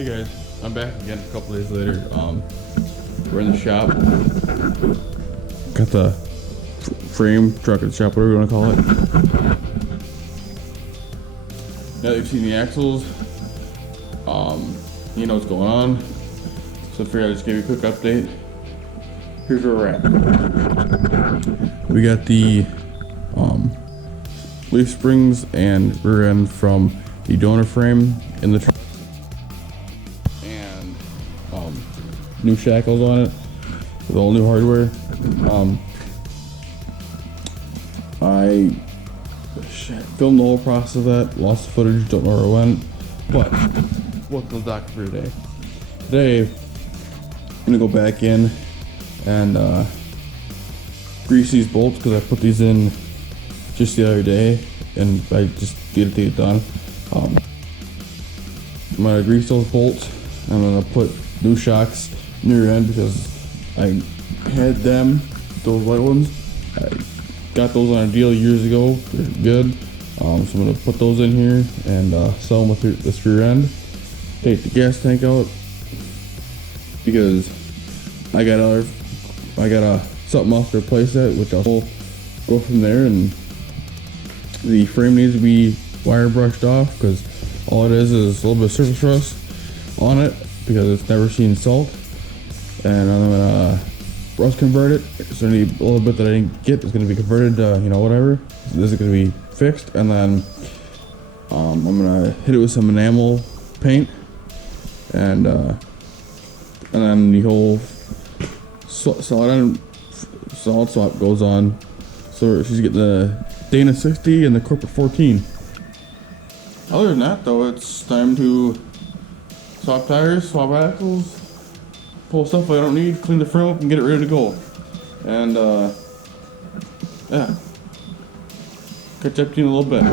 Hey guys, I'm back again a couple days later. We're in the shop. Got the frame truck at the shop, whatever you want to call it. Now that you've seen the axles, you know what's going on. So I figured I'd just give you a quick update. Here's where we're at. We got the leaf springs and rear end from the donor frame in the truck. And new shackles on it with all new hardware. I filmed the whole process of that, lost the footage, don't know where it went, but welcome to the doctor for today. Today, I'm gonna go back in and grease these bolts because I put these in just the other day and I just needed to get it done. I'm gonna grease those bolts. I'm gonna put new shocks in the rear end because I had them, those white ones. I got those on a deal years ago. They're good. So I'm gonna put those in here and sell them with this rear end. Take the gas tank out because I got something else to replace that, which I'll go from there. And the frame needs to be wire brushed off because all it is a little bit of surface rust on it because it's never seen salt. And I'm gonna rust convert it. So I need a little bit that I didn't get that's gonna be converted to, whatever. So this is gonna be fixed, and then I'm gonna hit it with some enamel paint, and then the whole solid swap goes on. So she's getting the Dana 60 and the Corporate 14. Other than that, though, it's time to swap tires, swap axles, pull stuff I don't need, clean the frame up, and get it ready to go. And yeah, catch up to you in a little bit.